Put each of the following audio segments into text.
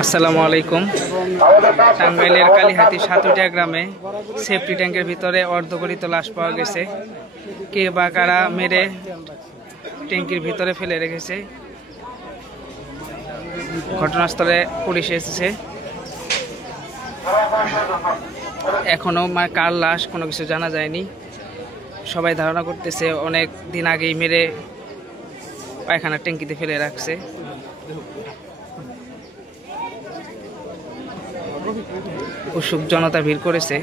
আসসালামু আলাইকুম। টাঙ্গাইলের কালীহাতি সাতুটিয়া গ্রামে সেফটি ট্যাঙ্কের ভিতরে অর্ধগলিত লাশ পাওয়া গেছে। কে বা কারা মেরে ট্যাঙ্কির ভিতরে ফেলে রেখেছে। ঘটনাস্থলে পুলিশ এসেছে। এখনো কার লাশ কোনো কিছু জানা যায়নি। সবাই ধারণা করতেছে অনেক দিন আগেই মেরে পায়খানার ট্যাঙ্কিতে ফেলে রাখছে। উৎসুক জনতা ভিড় করেছে।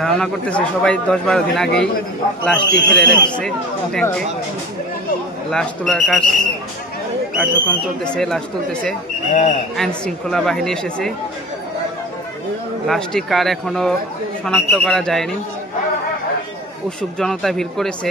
ধারণা করতেছে সবাই 10-12 দিন আগেই লাশটি ফেলে রেখেছে ট্যাঙ্কে। লাশ তোলার কার্যক্রম চলতেছে, লাশ তুলতেছে। আইন শৃঙ্খলা বাহিনী এসেছে। লাশটি কার এখনো শনাক্ত করা যায়নি। উৎসুক জনতা ভিড় করেছে।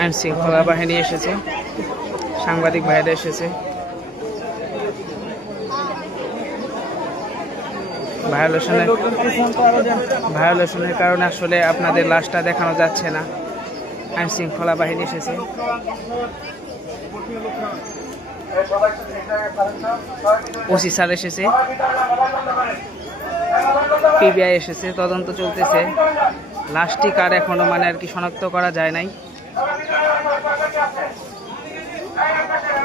আইন শৃঙ্খলা বাহিনী এসেছে, সাংবাদিক ভাইরা এসেছে। ভায়োলেশনের কারণে আসলে আপনাদের লাশটা দেখানো যাচ্ছে না। আইন শৃঙ্খলা বাহিনী এসেছে। ওসি স্যার এসেছে, পিবিআই এসেছে, তদন্ত চলতেছে। লাশটি কার এখনো আর কি শনাক্ত করা যায় নাই।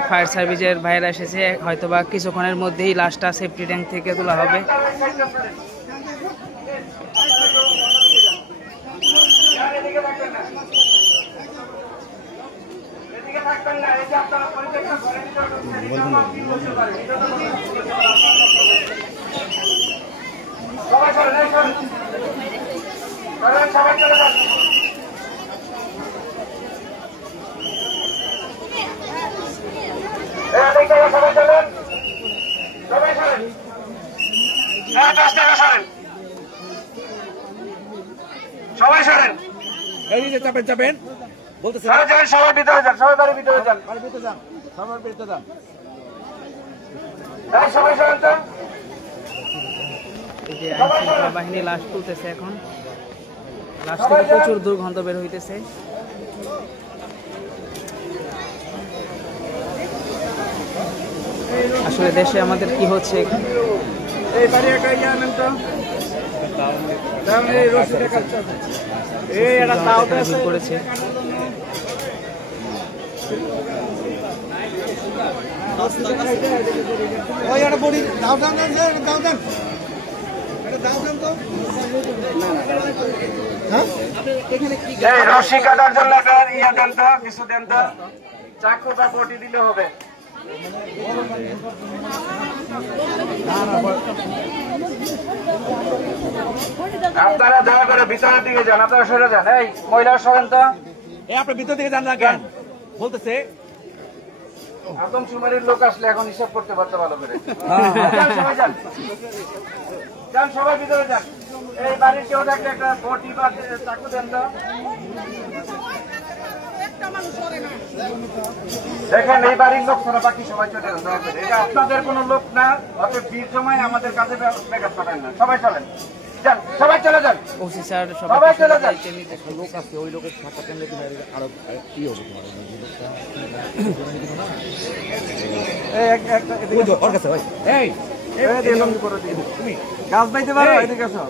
ফায়ার সার্ভিসের ভাইরা এসেছে। হয়তোবা কিছুক্ষণের মধ্যেই লাশটা সেফটি ট্যাঙ্ক থেকে তোলা হবে। সবাই সরেন, চাপেন বলতেছে সবাই ভিতরে যান, সবাই বাড়ির ভিতরে যান, সবার ভিতরে যান, সবাই সরেন। এই যে আইন শৃঙ্খলা বাহিনী লাশ তুলতেছে। এখন লাশ থেকে প্রচুর দুর্গন্ধ বের হইতেছে। আসলে দেশে আমাদের কি হচ্ছে। করেছে রশি কাটার জন্য দেন তো, কিছু দেন তো, চাকু বা বটি দিলে হবে। আপনারা দয়া করে ভিতরের দিকে যান, আপনারা সরে যান। এই মহিলা সরেন তো, আপনার ভিতর দিকে যান না কেন বলতেছে। আদমশুমারির লোক আসলে এখন হিসাব করতে পারতো ভালো করে। সবাই যান, যান, সবাই ভিতরে যান। এই বাড়ির কেউ থাকলে একটা বটি বা চাকু দেন তো। দেখেন এই বাড়ির লোক ছাড়া বাকি সবাই চলে যান। এটা আপনাদের কোনো লোক না, অতএব ভিড় সময় আমাদের কাছে ব্যাঘাত পাবেন না। সবাই চলেন, যান, সবাই চলে যান। ওসি স্যার সবাই চলে যান। লোক আছে, ওই লোকের সাথে কেন্দ্রে আরো কি হবে ওর কাছে ভাই। এই তুমি গাছ বাইতে পারো, এদিকে আসো।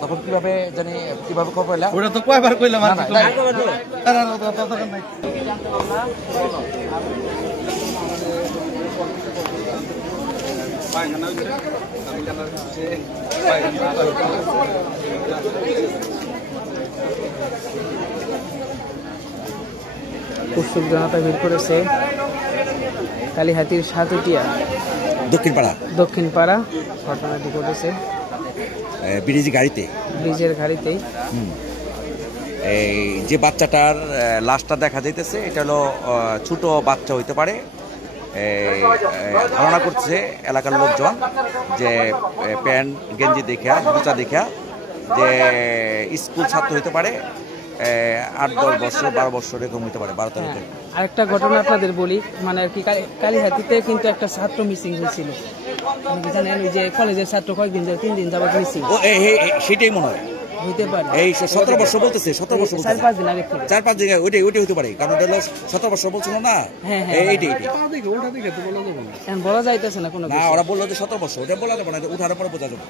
তখন কিভাবে জানি কিভাবে খবর পেলাম ওটা তো কয়বার কইলাম। পায়খানা হচ্ছে পায়খানা উৎসুক জনতা ভিড় করেছে কালীহাতির সাতুটিয়া দক্ষিণ পাড়া ঘটনাটি ঘটেছে ব্রিজের গাড়িতেই। এই যে বাচ্চাটার লাশটা দেখা যাইতেছে এটা হলো ছোট বাচ্চা হইতে পারে। ধারণা করছে এলাকার লোকজন যে প্যান্ট গেঞ্জি দেখা জুতা দেখা যে স্কুল ছাত্র হইতে পারে, 8-10 বছর 12 বছর এরকম হইতে পারে, 12-13। আরেকটা ঘটনা আপনাদের বলি, মানে আর কি কালীহাতিতে কিন্তু একটা ছাত্র মিসিং হয়েছিল, জানেন ওই যে কলেজের ছাত্র কয়েকদিন 3 দিন যাবত মিসিং। সেটাই মনে হয় হইতে পারে এই 17 বছর বলতেছে, 17 বছর 4-5 দিন আগে 4-5 দিন ওইটাই হইতে পারে, কারণ এটা হলো 17 বছর বলছিল না। এইটাই বলা যাইতেছে না কোনো না, ওরা বললো যে 17 বছর, ওটা বলা যাবে না, উঠার পরে বোঝা যাবে।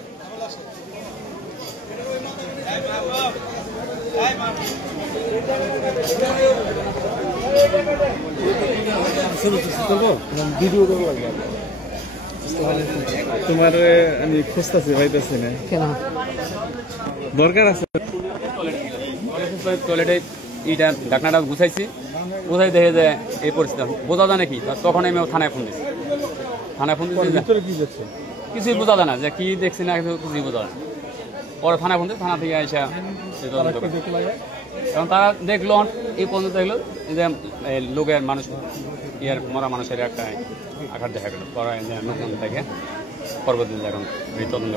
তোমার আমি খুঁজতেছি পাইতেছি না, কেন দরকার আছে। টয়লেটে ইটা ঢাকনাটা গুছাই দেখে যে এই পরিস্থিতি বোঝা যায় নাকি, তখন আমি থানায় ফোন দিচ্ছি। কিছুই বোঝা যায় না যে কি দেখছি না, কিছুই বোঝা যায় না। পরে থানায় ফোন দিচ্ছি, থানা থেকে এসে এবং তারা দেখলো এই পর্যন্ত দেখলো যে লোকের মানুষ মরা মানুষের একটা আঘাত দেখা গেল। পরে নতুন থেকে পরবর্তী এখন তদন্ত।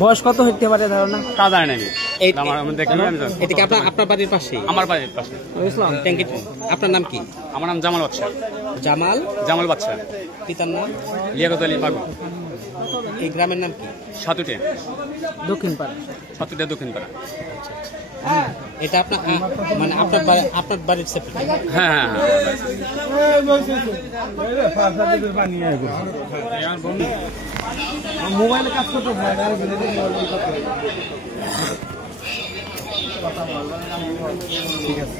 বয়স কত হইতে পারে ধারণা? তা জানি নাকি আপনার বাড়ির পাশে? আমার বাড়ির পাশে। আপনার নাম কি? আমার নাম জামাল বাদশা। জামাল বাদশা। পিতার নাম? লিয়াকত আলী পাগল। এই গ্রামের নাম কি? সাতুটিয়া দক্ষিণ পাড়া। এটা আপনার মানে আপনার বাড়ির সেপারেট? হ্যাঁ। মোবাইলে কাজ করতে ঠিক আছে।